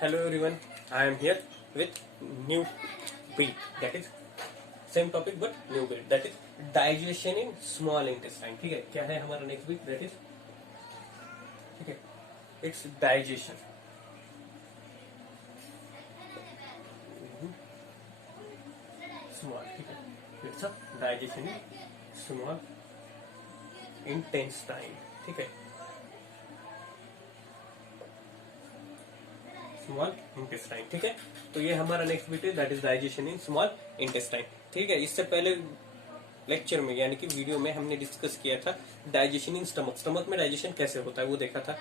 Hello everyone, I am here with new bit, that is same topic but new bit, that is digestion in small intestine. ठीक है, क्या है हमारा next bit, that is ठीक है, it's digestion. Small, ठीक है, it's a digestion in small intestine. ठीक है, स्मॉल इंटेस्टाइन. ठीक है, तो ये हमारा नेक्स्ट बिट है, that is digestion in small intestine. ठीक है, इससे पहले लेक्चर में यानी कि वीडियो में हमने डिस्कस किया था डाइजेशन इन स्टमक. स्टमक में डाइजेशन कैसे होता है वो देखा था.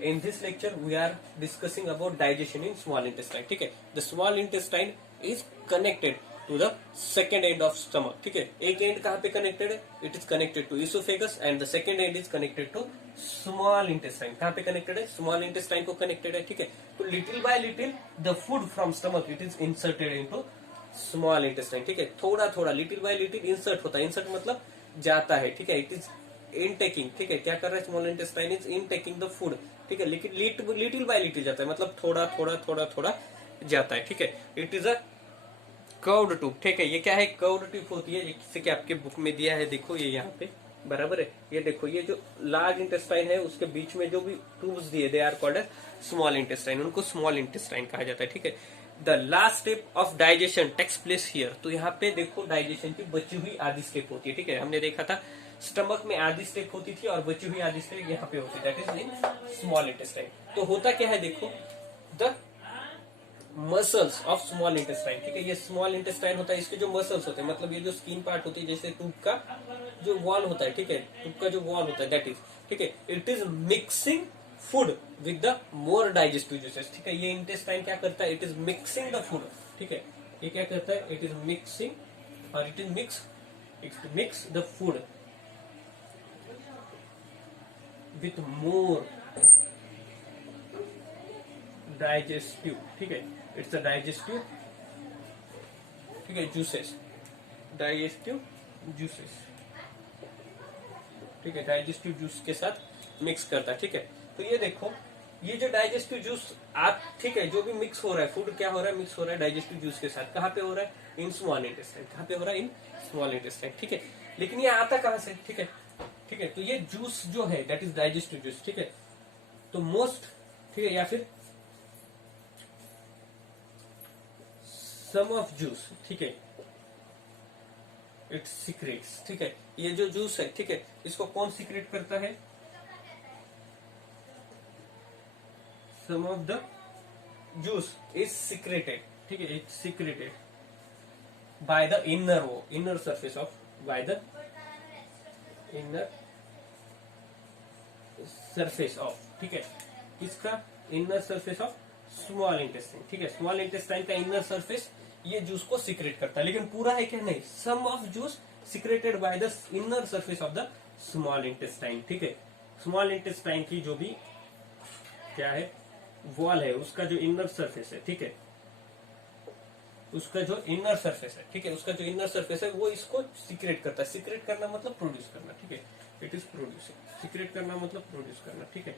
In this lecture we are discussing about digestion in small intestine. ठीक है, the small intestine is connected to the second end of stomach. ठीक है, एक एंड कहाँ पे कनेक्टेड है, it is connected to oesophagus and the second end is connected to small intestine. कहाँ पे कनेक्टेड है, स्मॉल इंटेस्टाइन को कनेक्टेड है. ठीक है, तो little bye little the food from stomach it is inserted into small intestine. ठीक है, थोड़ा थोड़ा लिटिल बाय लिटिल इंसर्ट होता है. इंसर्ट मतलब जाता है. ठीक है, इट इज इनटेकिंग. ठीक है, क्या कर रहा है small intestine is intaking the food. ठीक है, लेकिन लिटिल बाय लिटिल जाता है, मतलब थोड़ा थोड़ा थोड़ा थोड़ा जाता है. ठीक है, it is a curved tube. ठीक है, ये क्या है, कर्व्ड ट्यूब होती है, जैसे कि आपके बुक में दिया है. देखो ये यहाँ पे बराबर है. ये देखो, ये जो लार्ज इंटेस्टाइन है उसके बीच में जो भी ट्यूब्स दिए they are called as small intestine. उनको स्मॉल इंटेस्टाइन कहा जाता है. ठीक है, the last step of digestion takes place here. तो यहाँ पे देखो डाइजेशन की बची हुई आधी स्टेप होती है. ठीक है, हमने देखा था स्टमक में आधी स्टेप होती थी और बची हुई आधी स्टेप यहाँ पे होती है, that is in small intestine. तो होता क्या है, देखो the muscles of small intestine. ठीक है, ये स्मॉल इंटेस्टाइन होता है, इसके जो मसल्स होते हैं मतलब ये जो स्किन पार्ट होती है, जैसे ट्यूब का जो वॉल होता है. ठीक है, ट्यूब का जो वॉल होता है दैट इज, ठीक है, it is mixing food with the more digestive juices. ठीक है, ये इंटेस्टाइन क्या करता है, it is mixing the food. ठीक है, ये क्या करता है, इट इज मिक्सिंग और it mix the food with more digestive. ठीक है, इट्स अ डाइजेस्टिव. ठीक है, जूसेस, डाइजेस्टिव जूसेस. ठीक है, डाइजेस्टिव जूस के साथ मिक्स करता है. ठीक है, तो ये देखो ये जो डाइजेस्टिव जूस आप, ठीक है, जो भी मिक्स हो रहा है फूड क्या हो रहा है, मिक्स हो रहा है डाइजेस्टिव जूस के साथ. कहाँ पे हो रहा है, इन स्मॉल इंटेस्टाइन. कहाँ पे हो रहा है, इन स्मॉल इंटेस्टाइन. ठीक है, लेकिन ये आता कहाँ से, ठीक है, ठीक है, तो ये जूस जो है दैट इज डाइजेस्टिव जूस. ठीक है, तो मोस्ट, ठीक है, या फिर सम ऑफ जूस. ठीक है, इट सीक्रेट्स. ठीक है, ये जो जूस है, ठीक है, इसको कौन सीक्रेट करता है, some of the juice is secreted. ठीक है, it's secreted by the inner surface of, by the inner surface of. ठीक है, इसका inner surface of small intestine. ठीक है, स्मॉल इंटेस्टाइन का इनर सरफेस ये जूस को सीक्रेट करता है, लेकिन पूरा है क्या, नहीं, some of juice secreted by the inner surface of the small intestine. ठीक है, स्मॉल इंटेस्टाइन की जो भी क्या है वॉल है, उसका जो इनर सरफेस है, ठीक है, उसका जो इनर सरफेस है, ठीक है, उसका जो इनर सरफेस है वो इसको सीक्रेट करता है. सीक्रेट करना मतलब प्रोड्यूस करना. ठीक है, इट इज प्रोड्यूसिंग. सीक्रेट करना मतलब प्रोड्यूस करना. ठीक है,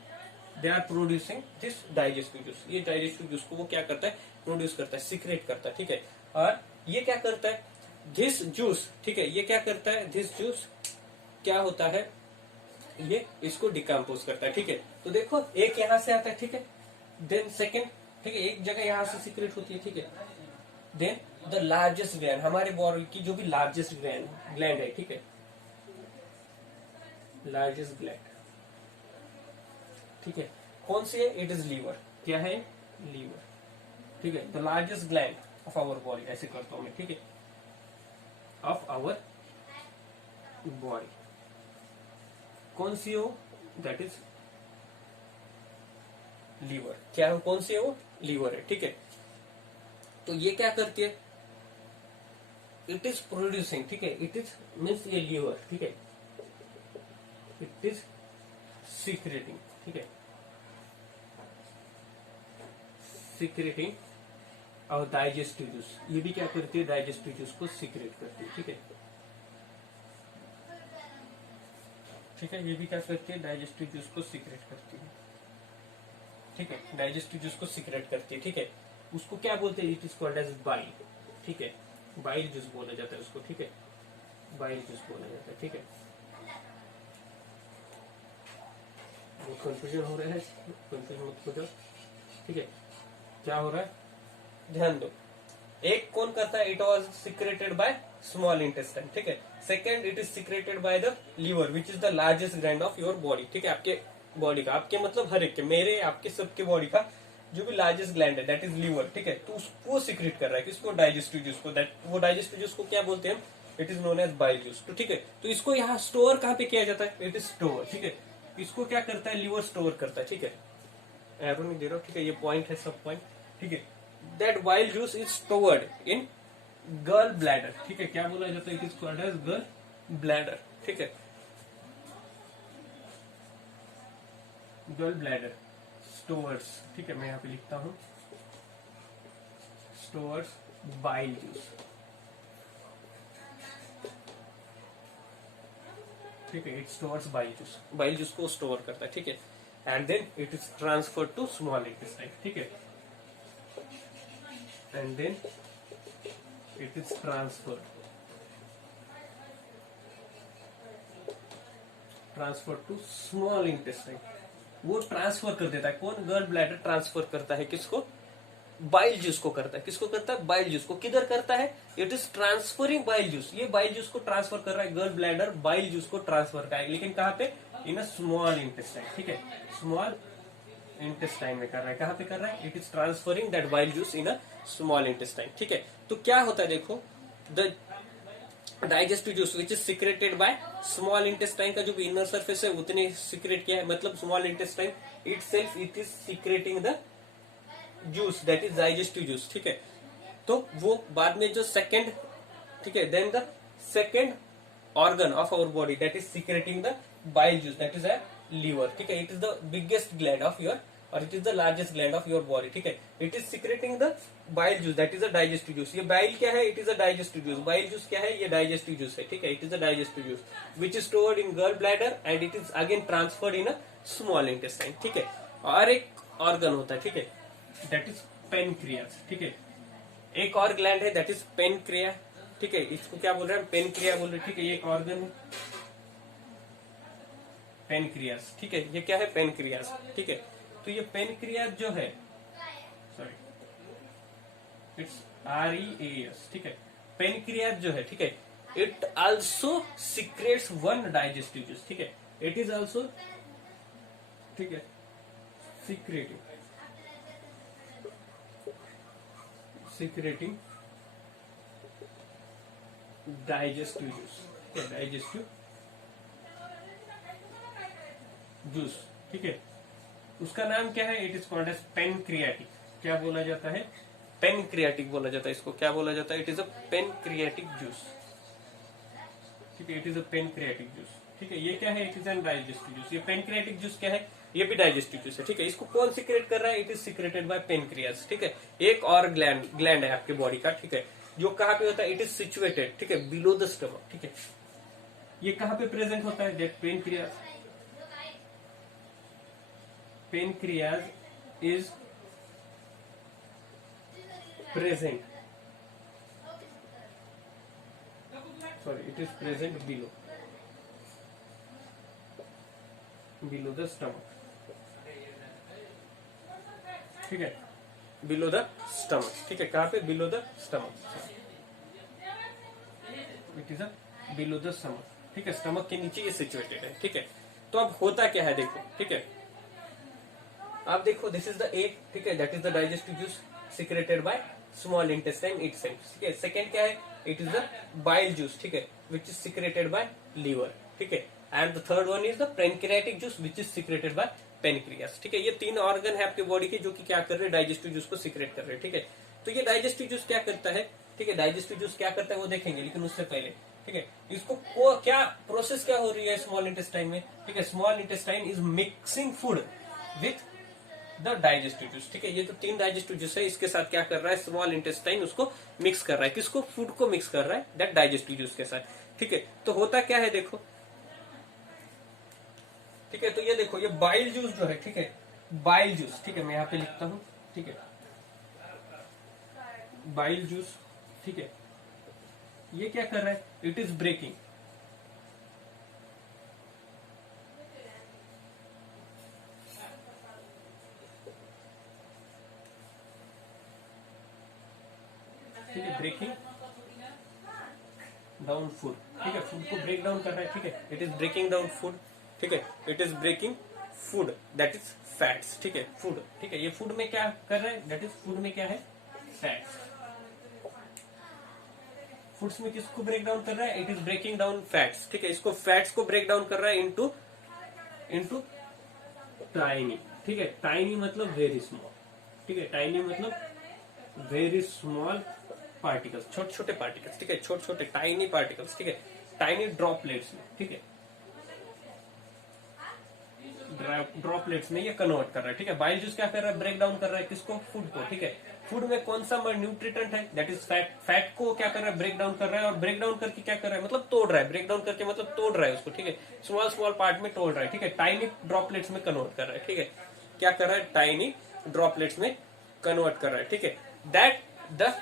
they are producing this digestive juice. ये डाइजेस्टिव जूस को वो क्या करता है, प्रोड्यूस करता है, सीक्रेट करता है. ठीक है, और ये क्या करता है, दिस जूस, ठीक है, ये क्या करता है, दिस जूस क्या होता है, ये इसको डिकम्पोज करता है. ठीक है, तो देखो एक यहां से आता है. ठीक है, देन सेकेंड, ठीक है, एक जगह यहां से सीक्रेट होती है. ठीक है, देन द लार्जेस्ट ग्लैंड, हमारे बॉडी की जो भी लार्जेस्ट ग्लैंड है, ठीक है, लार्जेस्ट ग्लैंड, ठीक है, कौन सी है, इट इज लीवर. क्या है, लीवर. ठीक है, the largest gland of our body, ऐसे करता हूं मैं. ठीक है, ऑफ आवर बॉडी कौन सी हो, दैट इज लीवर. क्या है, कौन सी है वो, लीवर है. ठीक है, तो ये क्या करती है, इट इज प्रोड्यूसिंग. ठीक है, इट इज मीन्स ये लीवर. ठीक है, इट इज सीक्रेटिंग. ठीक है, सीक्रेटिंग और डाइजेस्टिव जूस, ये भी क्या करती है, डाइजेस्टिव जूस को सीक्रेट करती है. ठीक है, ठीक है, ये भी क्या करती है, डाइजेस्टिव जूस को सीक्रेट करती है. ठीक है, डाइजेस्टिव जूस को सीक्रेट करती है, ठीक है, उसको क्या बोलते हैं, it is called as bile, ठीक है, बाइल जूस बोला जाता है उसको, ठीक है, बाइल जूस बोला जाता है, ठीक है। वो कंफ्यूजन हो रहा है, कंफ्यूजन मत हो जाओ, ठीक है, क्या हो रहा है ध्यान दो। एक कौन करता है, it was secreted by small intestine, ठीक है। Second, it is secreted by the liver which is the largest gland of your body, ठीक है, आपके बॉडी का, आपके मतलब हर एक के, मेरे आपके सबके बॉडी का जो भी लार्जेस्ट ग्लैंड है दैट इज लीवर, ठीक है, तो उसको सिक्रेट कर रहा है, किसको, डाइजेस्टिव जूस को, दैट वो डाइजेस्टिव जूस को क्या बोलते हैं, it is known as bile juice, तो ठीक है। तो इसको यहाँ स्टोर कहाँ पे किया जाता है, इट इज स्टोर, ठीक है, इसको क्या करता है, लीवर स्टोर करता है, ठीक है, एरो नहीं दे रहा हूं, ठीक है, ये पॉइंट है, सब पॉइंट, ठीक है। That bile juice is stored in gall bladder, ठीक है, क्या बोला जाता है, it is called as gall bladder, ठीक है, गर्ल ब्लैडर स्टोर्स, ठीक है, मैं यहाँ पे लिखता हूं स्टोर्स बाइल जूस, ठीक है, इट स्टोर्स बाइल जूस को स्टोर करता है, ठीक है, and then it is transfer to small intestine, ठीक है, and then it is transfer to small intestine, वो ट्रांसफर कर देता है, कौन, गर्ल ब्लैडर ट्रांसफर करता है, किसको, बाइल जूस को करता है, किसको करता है, बाइल जूस को, किधर करता है, it is transferring bile juice, ये बाइल जूस को ट्रांसफर कर रहा है, गर्ल ब्लैडर बाइल जूस को ट्रांसफर कर रहा है, लेकिन कहाँ पे, इन अ स्मॉल इंटेस्टाइन, ठीक है, स्मॉल इंटेस्टाइन में कर रहा है, कहाँ पे कर रहा है, it is transferring that bile juice in a small intestine, ठीक है। तो क्या होता है देखो, the digestive juice which is secreted by small intestine का जो भी इनर सरफेस है उतने सिक्रेट किया है, मतलब small intestine it self it is secreting the juice that is digestive juice, ठीक है। तो वो बाद में जो सेकेंड, ठीक है, then the second organ of our body that is secreting the bile juice that is a liver, ठीक है, it is the biggest gland of your और it is the largest gland of your body, ठीक है, it is secreting the bile juice that is a digestive juice, ये bile क्या है, it is a digestive juice, bile juice क्या है, ये digestive juice है, ठीक है, it is a digestive juice which is stored in gall bladder and it is again transferred in a small intestine, ठीक है। और एक ऑर्गन होता है, ठीक है, दैट इज पेनक्रियास, ठीक है, एक और ग्लैंड है दैट इज पेनक्रिया, ठीक है, इसको क्या बोल रहे हैं, पेनक्रिया बोल रहे हैं, ठीक है, ये एक ऑर्गन है पेनक्रियास, ठीक है, ये क्या है, पेनक्रियास, ठीक है। तो ये पेनक्रियास जो है, सॉरी इट्स REAS, ठीक है, पेनक्रियास जो है, ठीक है, it also secretes one digestive juice, ठीक है, इट इज आल्सो, ठीक है, सिक्रेटिंग डाइजेस्टिव जूस, ठीक है, डाइजेस्टिव जूस, ठीक है, उसका नाम क्या है, it is called as pancreatic, क्या बोला जाता है, पेनक्रियाटिक बोला जाता है इसको, क्या बोला जाता है, it is a pancreatic juice, ठीक है, it is a pancreatic juice, ठीक है, ये क्या है, it is N digestive juice, ये पेनक्रियाटिक जूस क्या है, ये भी डाइजेस्टिव जूस है, ठीक है, इसको कौन सिक्रेट कर रहा है, it is secreted by pancreas, ठीक है। एक और ग्लैंड है आपके बॉडी का, ठीक है, जो कहाँ पे होता है, इट इज सिचुएटेड, ठीक है, बिलो द स्टमक, ठीक है, ये कहाँ पे प्रेजेंट होता है, that pancreas is present, sorry, it is present below the stomach, ठीक है, बिलो द स्टमक, ठीक है, कहाँ पे, below the stomach, it is a below the stomach, ठीक है, स्टमक के नीचे ये सिचुएटेड है, ठीक है। तो अब होता क्या है देखो, ठीक है, आप देखो, दिस इज द एग, ठीक है, that is the digestive juice secreted by small intestine itself, ठीक है। सेकेंड क्या है, it is the bile juice, ठीक है, which is secreted by liver, ठीक है, and the third one is the pancreatic juice which is secreted by pancreas, ठीक है। ये तीन ऑर्गन है आपके बॉडी के जो कि क्या कर रहे हैं, डाइजेस्टिव जूस को सिक्रेट कर रहे हैं, ठीक है। तो ये डाइजेस्टिव जूस क्या करता है, ठीक है, डाइजेस्टिव जूस क्या करता है वो देखेंगे, लेकिन उससे पहले, ठीक है, इसको क्या प्रोसेस क्या हो रही है स्मॉल इंटेस्टाइन में, ठीक है, small intestine is mixing food with the digestive juice, ठीक है, ये तो तीन डाइजेस्टिव जूस है, इसके साथ क्या कर रहा है स्मॉल इंटेस्टाइन, उसको मिक्स कर रहा है, किसको, फूड को मिक्स कर रहा है दैट डाइजेस्टिव जूस के साथ, ठीक है। तो होता क्या है देखो, ठीक है, तो ये देखो, ये बाइल जूस जो है, ठीक है, बाइल जूस, ठीक है, मैं यहाँ पे लिखता हूं, ठीक है, बाइल जूस, ठीक है, ये क्या कर रहा है, इट इज ब्रेकिंग, ठीक है, ब्रेकिंग डाउन फूड, ठीक है, फूड को ब्रेक डाउन कर रहा है, ठीक है, it is breaking down food, ठीक है, it is breaking food that is fats, ठीक है, फूड, ठीक है, ये फूड में क्या कर रहा है, दैट इज फूड में क्या है, फैट्स, फूड्स में किसको ब्रेक डाउन कर रहा है, it is breaking down fats, ठीक है, इसको फैट्स को ब्रेक डाउन कर रहा है इनटू इनटू टाइनी, ठीक है, टाइनी मतलब वेरी स्मॉल, ठीक है, टाइनी मतलब वेरी स्मॉल पार्टिकल्स, छोटे छोटे पार्टिकल्स, ठीक है, छोटे छोटे टाइनी पार्टिकल्स, ठीक है, टाइनी ड्रॉपलेट्स में, ठीक है, ड्रॉपलेट्स में ये कन्वर्ट कर रहा है, ठीक है, बाइल जूस क्या कर रहा है, ब्रेक डाउन कर रहा है किसको, फूड को, ठीक है, फूड में कौन सा न्यूट्रिएंट है, दैट इज फैट, फैट को क्या कर रहा है, ब्रेक डाउन कर रहा है, और ब्रेक डाउन करके क्या कर रहा है, मतलब तोड़ रहा है, ब्रेक डाउन करके मतलब तोड़ रहा है उसको, ठीक है, स्मॉल स्मॉल पार्ट में तोड़ रहा है, ठीक है, टाइनी ड्रॉपलेट्स में कन्वर्ट कर रहा है, ठीक है, क्या कर रहा है, टाइनी ड्रॉपलेट्स में कन्वर्ट कर रहा है, ठीक है, दैट द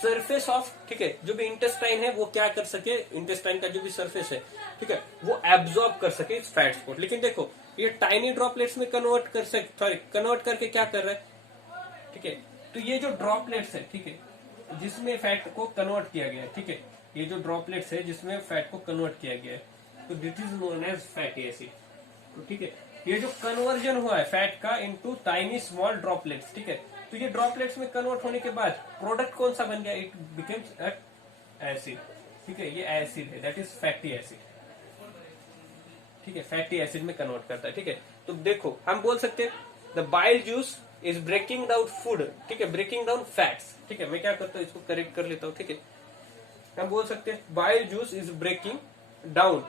सरफेस ऑफ, ठीक है, जो भी इंटेस्टाइन है वो क्या कर सके, इंटेस्टाइन का जो भी सरफेस है, ठीक है, वो एब्जॉर्ब कर सके इस फैट्स को, लेकिन देखो ये टाइनी ड्रॉपलेट्स में कन्वर्ट कर सके, सॉरी कन्वर्ट करके क्या कर रहा है, ठीक है, तो ये जो ड्रॉपलेट्स है, ठीक है, जिसमें फैट को कन्वर्ट किया गया है, ठीक है, ये जो ड्रॉपलेट्स है जिसमें फैट को कन्वर्ट किया गया है, तो this is known as fatty acid, तो ठीक है, ये जो कन्वर्जन हुआ है फैट का इनटू टाइनी स्मॉल ड्रॉपलेट्स, ठीक है, तो ये ड्रॉपलेट्स में कन्वर्ट होने के बाद प्रोडक्ट कौन सा बन गया, इट बिकम्स एसिड, ठीक है, ये एसिड है, दैट इज फैटी एसिड, ठीक है, फैटी एसिड में कन्वर्ट करता है, ठीक है, तो देखो हम बोल सकते हैं the bile juice is breaking down food, ठीक है, ब्रेकिंग डाउन फैट्स, ठीक है, मैं क्या करता हूँ इसको करेक्ट कर लेता हूँ, ठीक है, हम बोल सकते हैं bile juice is breaking down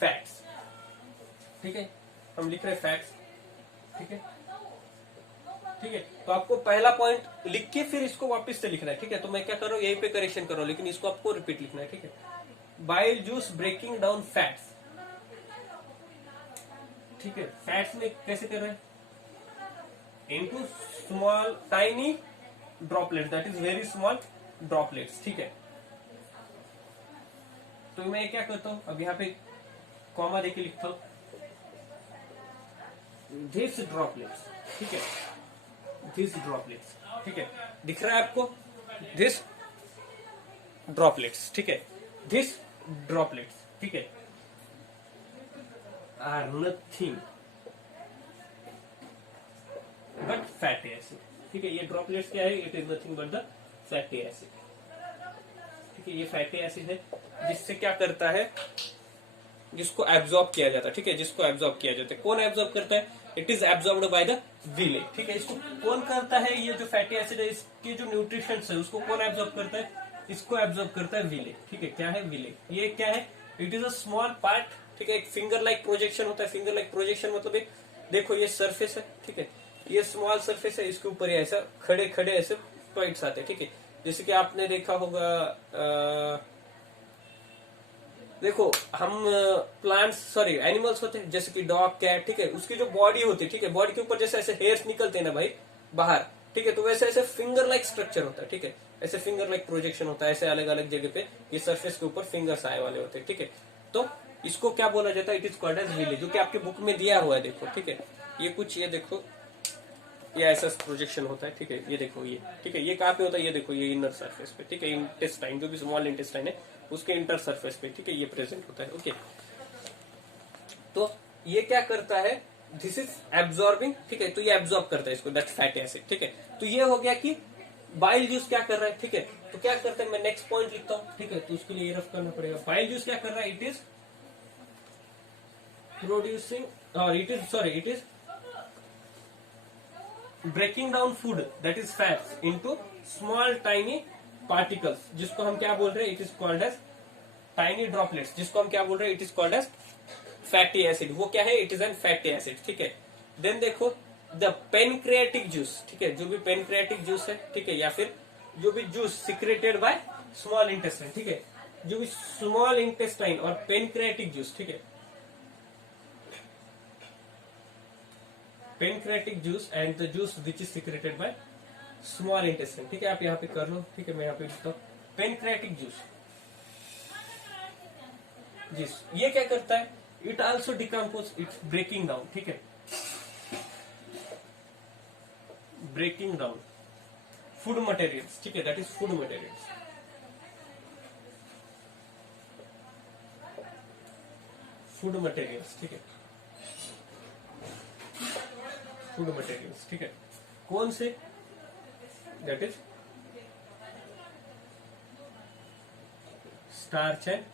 fats, ठीक है, हम लिख रहे फैट्स, ठीक है, ठीक है, तो आपको पहला पॉइंट लिख के फिर इसको वापस से लिखना है, ठीक है, तो मैं क्या कर रहा हूँ यहीं पे करेक्शन कर रहा हूँ, लेकिन इसको आपको रिपीट लिखना है, ठीक है, bile juice breaking down fats, ठीक है, फैट्स में कैसे कर रहे हैं, into small tiny droplets, that is very small droplets, ठीक है, तो मैं क्या करता हूं, अब यहाँ पे कॉमा देके लिखता हूं, दिस ड्रॉपलेट्स, ठीक है, दिस ड्रॉपलेट्स, ठीक है, दिख रहा है आपको, दिस ड्रॉपलेट्स, ठीक है, दिस ड्रॉपलेट्स, ठीक है, are nothing but fatty acid, ठीक है, ये ड्रॉपलेट्स क्या है, it is nothing but the fatty acid, ठीक है, ये फैटी एसिड है जिससे क्या करता है, जिसको एब्जॉर्ब किया जाता है, ठीक है, जिसको एब्जॉर्ब किया जाता है, कौन एब्जॉर्ब करता है, it is absorbed by the villi, ठीक है, इसको कौन करता है, ये जो फैटी एसिड है इसके जो न्यूट्रिशंस है उसको कौन एब्जॉर्ब करता है, इसको एब्जॉर्ब करता है विले, ठीक है, क्या है विले, ये क्या है, it is a small part, ठीक है, एक फिंगर लाइक प्रोजेक्शन होता है, फिंगर लाइक प्रोजेक्शन मतलब एक, देखो ये सरफेस है, ठीक है, ये स्मॉल सरफेस है, इसके ऊपर ऐसा खड़े खड़े ऐसे पॉइंट्स आते हैं, ठीक है, जैसे कि आपने देखा होगा, देखो हम प्लांट्स सॉरी एनिमल्स होते हैं जैसे कि डॉग कैट, ठीक है, उसकी जो बॉडी होती है, ठीक है, बॉडी के ऊपर जैसे ऐसे हेयर्स निकलते हैं ना भाई बाहर, ठीक है, तो वैसे ऐसे फिंगर लाइक स्ट्रक्चर होता है, ठीक है, ऐसे फिंगर लाइक प्रोजेक्शन होता है, ऐसे अलग अलग जगह पे ये सरफेस के ऊपर फिंगर्स आए वाले होते हैं, ठीक है, तो इसको क्या बोला जाता है, इट इज कॉल्ड एज विले, जो कि आपके बुक में दिया हुआ है, देखो, ठीक है, ये कुछ ये देखो, ये ऐसा प्रोजेक्शन होता है, ठीक है, ये देखो ये, ठीक है, ये कहाँ पे होता है, ये देखो ये इनर सरफेस पे, ठीक है, इंटेस्टाइन जो भी स्मॉल इंटेस्टाइन है उसके इंटर सरफेस पे, ठीक है, ये प्रेजेंट होता है, ओके, तो ये क्या करता है, दिस इज एब्जॉर्बिंग, ठीक है, तो ये एब्जॉर्ब करता है इसको, दैट्स फैटी एसिड, ठीक है, तो ये हो गया कि बाइल जूस क्या कर रहा है, ठीक है, तो क्या करता है, मैं नेक्स्ट पॉइंट लिखता हूं, ठीक है, तो उसके लिए रफ करना पड़ेगा, बाइल जूस क्या कर रहा है, इट इज प्रोड्यूसिंग और it is sorry it is breaking down food that is fats into small tiny particles, जिसको हम क्या बोल रहे हैं, it is called as tiny droplets, जिसको हम क्या बोल रहे हैं, it is called as fatty acid, वो क्या है, it is an fatty acid, ठीक है, देन देखो द पेनक्रियाटिक जूस, ठीक है, जो भी पेनक्रियाटिक जूस है, ठीक है, या फिर जो भी juice secreted by small intestine, ठीक है, जो भी स्मॉल इंटेस्टाइन और पेनक्रियाटिक जूस, ठीक है, pancreatic juice and the juice which is secreted by small intestine. ठीक है, आप यहाँ पे कर लो। ठीक है, मैं यहाँ पे लिखता हूँ पेनक्रेटिक जूस। ये क्या करता है, it also decompose, it's breaking down. ठीक है, ब्रेकिंग डाउन फूड मटेरियल्स। ठीक है, that is food materials. Food materials, ठीक है, फूड मटेरियल्स। ठीक है, कौन से, that is starch and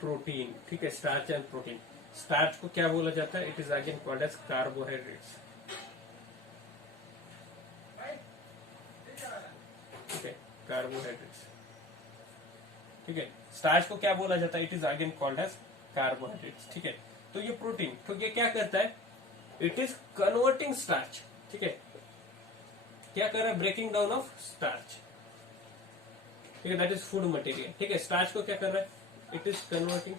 protein. ठीक है, स्टार्च एंड प्रोटीन। स्टार्च को क्या बोला जाता है, it is again called as carbohydrates. ठीक है, कार्बोहाइड्रेट्स। ठीक है, स्टार्च को क्या बोला जाता है, it is again called as carbohydrates. ठीक है, तो ये प्रोटीन, तो ये क्या करता है, इट इज कन्वर्टिंग स्टार्च। ठीक है, क्या कर रहा है, ब्रेकिंग डाउन ऑफ स्टार्च। ठीक है, दैट इज फूड मटेरियल। ठीक है, स्टार्च को क्या कर रहा है, इट इज कन्वर्टिंग।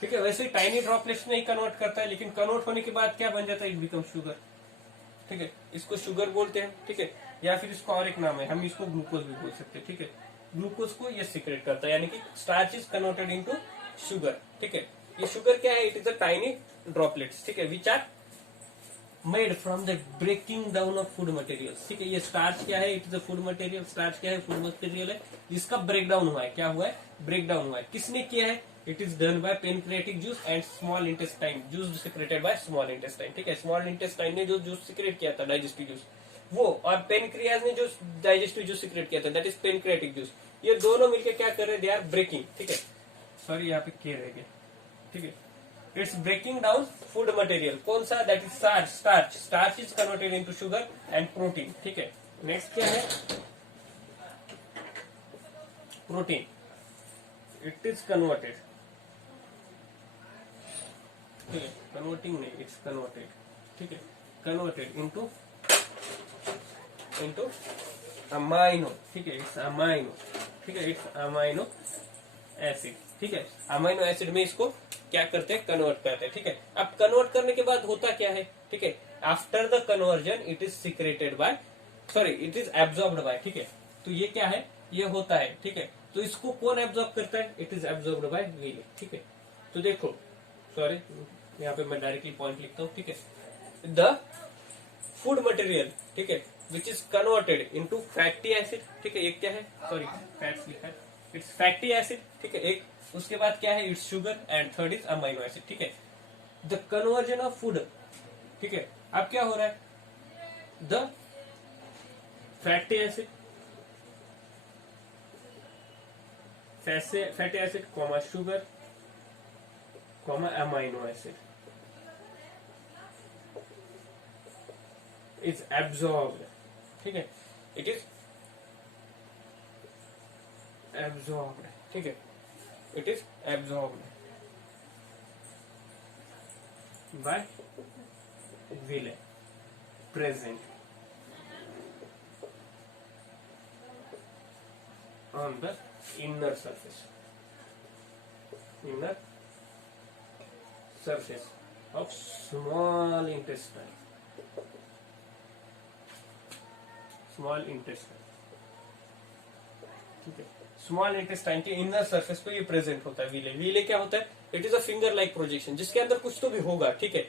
ठीक है, वैसे टाइनी ड्रॉपलेट्स में ही कन्वर्ट करता है, लेकिन कन्वर्ट होने के बाद क्या बन जाता है, इट बिकम शुगर। ठीक है, इसको शुगर बोलते हैं। ठीक है, या फिर इसको और एक नाम है, हम इसको ग्लूकोज भी बोल सकते हैं। ठीक है, ग्लूकोज को ये सीक्रेट करता है, यानी कि starch is converted into sugar. ठीक है, ये शुगर क्या है, it is a tiny droplets. ठीक है, which are made from the breaking down of food materials. ठीक है, ये स्टार्च क्या है, it is a food material. Starch क्या है, फूड मटेरियल है जिसका ब्रेक डाउन हुआ है। क्या हुआ है, ब्रेक डाउन हुआ है। किसने किया है, it is done by pancreatic juice and small intestine. Juice secreted by small intestine. ठीक है, स्मॉल इंटेस्टाइन ने जो जूस सिक्रेट किया था, डाइजेस्टिव जूस, वो, और पेनक्रियाज ने जो डाइजेस्टिव जूस सिक्रेट किया था, दैट इज पेनक्रेटिक जूस। ये दोनों मिलकर क्या कर रहे हैं, दे आर ब्रेकिंग। ठीक है, सॉरी यहाँ पे के रह गया। ठीक है, it's breaking down food material. कौन सा, that is starch. Starch, starch is converted into sugar and protein. ठीक है, नेक्स्ट क्या है, प्रोटीन, इट इज कन्वर्टेड। ठीक है, कन्वर्टिंग नहीं, इट्स कन्वर्टेड। ठीक है, कन्वर्टेड इनटू अमाइनो। ठीक है, इट्स अमाइनो। ठीक है, इट्स अमाइनो एसिड। ठीक है, अमाइनो एसिड में इसको क्या करते हैं, कन्वर्ट करते हैं। ठीक है, अब कन्वर्ट करने के बाद होता क्या है, ठीक है, after the conversion it is secreted bye, sorry, it is absorbed bye. ठीक है, तो ये क्या है, ये होता है। ठीक है, तो इसको कौन एब्जॉर्ब करता है, इट इज एब्जॉर्ब्ड बाय विले। ठीक है, तो देखो, सॉरी यहाँ पे मैं डायरेक्टली पॉइंट लिखता हूँ। ठीक है, द फूड मटेरियल, ठीक है, which is converted into fatty acid. ठीक है, एक क्या है, सॉरी फैट्स लिखा है, इट्स फैटी एसिड। ठीक है, एक, उसके बाद क्या है, it's sugar and third is amino acid. ठीक है, द कन्वर्जन ऑफ फूड। ठीक है, अब क्या हो रहा है, the fatty acid, fatty acid comma sugar comma amino acid is absorbed. ठीक है, इट इज एब्जॉर्ब्ड। ठीक है, it is absorbed by villi present on the inner surface of small intestine. ठीक है, स्मॉल इंटेस्टाइन के इनर सरफेस पे ये present होता है विले। विले क्या होता है, it is a finger like projection, जिसके अंदर कुछ तो भी होगा। ठीक है,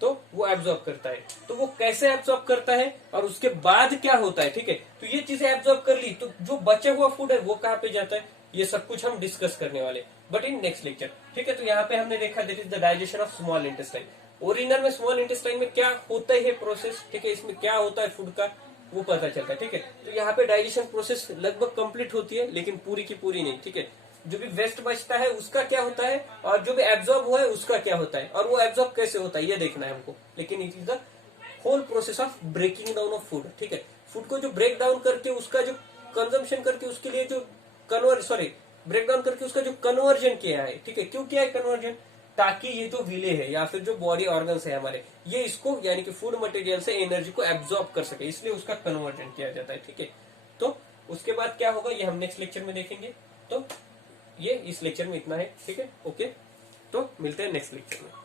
तो वो एब्जॉर्ब करता है। तो वो कैसे एब्जॉर्ब करता है और उसके बाद क्या होता है, ठीक है, तो ये चीजें एब्जॉर्ब कर ली, तो जो बचे हुआ फूड है वो कहाँ पे जाता है, ये सब कुछ हम डिस्कस करने वाले, बट इन नेक्स्ट लेक्चर। ठीक है, तो यहाँ पे हमने देखा that is the digestion of small intestine. Original में स्मॉल इंटेस्टाइन में क्या होता है प्रोसेस, ठीक है, इसमें क्या होता है फूड का, वो पता चलता है। ठीक है, तो यहाँ पे डाइजेशन प्रोसेस लगभग कंप्लीट होती है, लेकिन पूरी की पूरी नहीं। ठीक है, जो भी वेस्ट बचता है उसका क्या होता है, और जो भी एब्जॉर्ब हुआ है उसका क्या होता है, और वो एब्जॉर्ब कैसे होता है ये देखना है हमको। लेकिन it is the whole process of breaking down of food. ठीक है, फूड को जो ब्रेक डाउन करके उसका जो कंजम्पशन करके उसके लिए जो ब्रेक डाउन करके उसका जो कन्वर्जन किया है। ठीक है, क्यों किया है कन्वर्जन, ताकि ये जो विले है या फिर जो बॉडी ऑर्गन्स है हमारे, ये इसको यानी कि फूड मटेरियल से एनर्जी को एब्जॉर्ब कर सके, इसलिए उसका कन्वर्जन किया जाता है। ठीक है, तो उसके बाद क्या होगा ये हम नेक्स्ट लेक्चर में देखेंगे। तो ये इस लेक्चर में इतना है। ठीक है, ओके। तो मिलते हैं नेक्स्ट लेक्चर में।